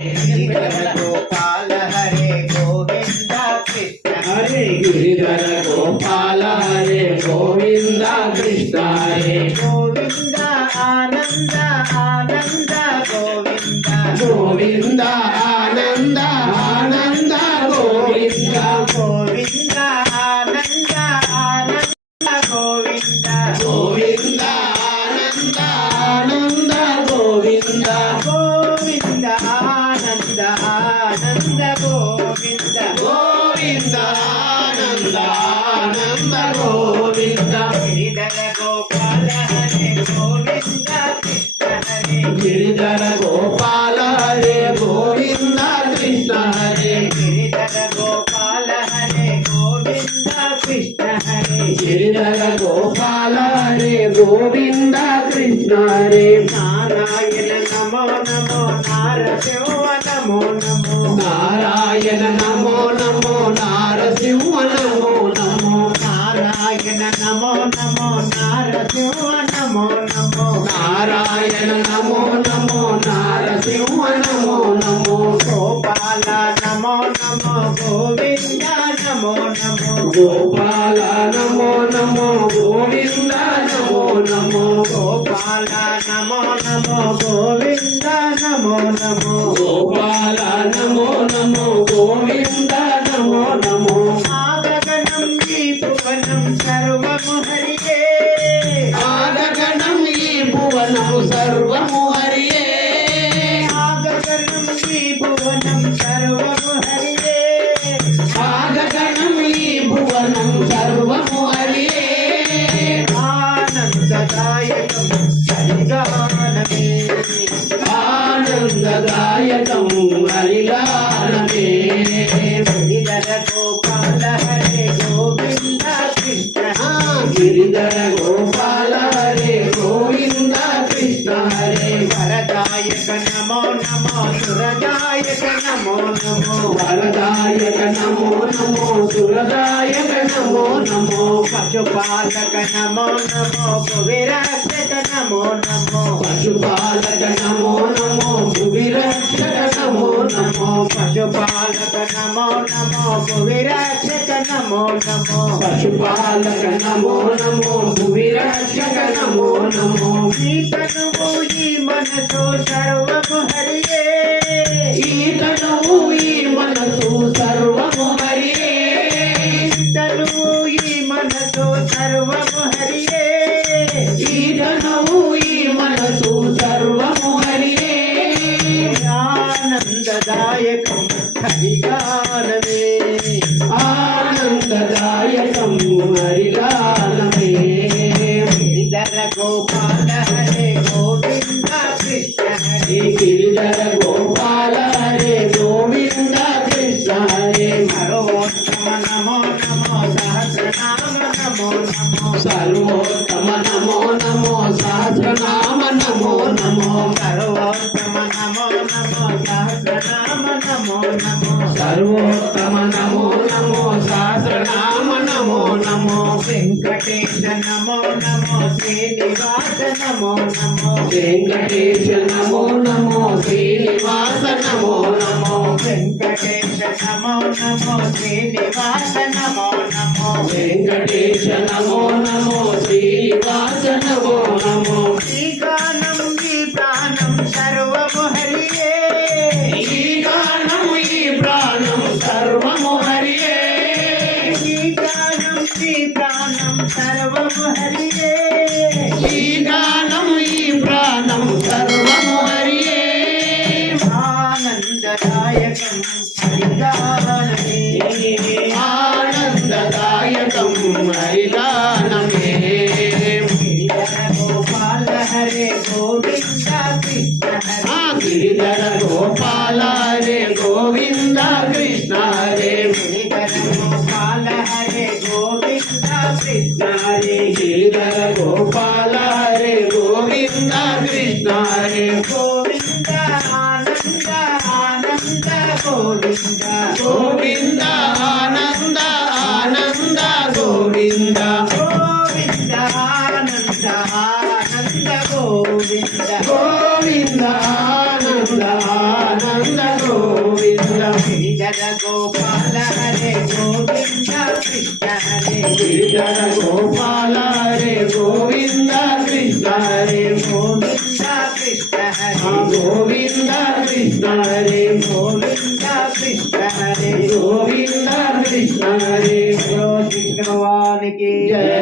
గోపాల హరే గోవింద కృష్ణ. హరే గిరిధర గోపాల హరే గోవింద కృష్ణ. హరే గోవింద ఆనంద ఆనంద గోవింద. గోవింద హరే నారాయణ నమో నమో నారసింహ నమో నమో. నారాయణ నమో నమో నారసింహ నమో నమో. నారాయణ నమో నమో నారసింహ నమో నమో. నారాయణ నమో నమో నారసింహ నమో నమో. గోపాల నమో గోవింద నమో నమో గోపాల నమో నమో గోవింద నమో నమో గోపాల నమో నమో గోవింద నమో నమో గోపాల నమో నమో ఆనందదాయకం హరిలానమే గిరిధర గోపాల హరే గోవింద కృష్ణ గిరిధర గోపాల హరే గోవింద కృష్ణ. హరే వరదాయక నమో నమో సురదాయక నమో నమో. వరదాయక నమో నమో సురదాయక నమో నమో. పశుపాలక నమో నమో కువిరాక్షక నమో నమో పశుపాలక నమో నమో భువిరక్షక నమో నమో పశుపాలక నమో నమో కువిరాక్షక నమో నమో పశుపాలక నమో నమో భువిరక్షక నమో నమో ఈతనువు ఈ మనసు సర్వము సర్వము హరియే ఈతను ఈ మనసు సర్వము వెంకటేశ నమో నమో శ్రీనివాస నమో నమో వెంకటేశ నమో నమో శ్రీనివాస నమో నమో వెంకటేశ నమో నమో శ్రీనివాస నమో నమో వెంకటేశ నమో నమో శ్రీనివాస ప్రాణం సర్వము హరియే. ఈ గానం ఈ ప్రాణం సర్వము హరియే. ఆనందదాయకం హరిగానమే ఆనందదాయకం హరిదానమే. గోపాల హరే గోవింద కృష్ణ హరే. గిరిధర గోపాల గోపాల హరే గోవింద కృష్ణ హరే గోవింద ఆనంద ఆనంద గోవింద గోవింద ఆనంద ఆనంద గోవింద గోవింద ఆనంద ఆనంద గోవింద గోవింద ఆనంద ఆనంద గోవింద గోపాల హరే కృష్ణ హరే గోవింద కృష్ణ హరే గోవింద కృష్ణ హరే గోవింద కృష్ణ హరే గోవింద కృష్ణ హరే శ్రీ భగవానికి జై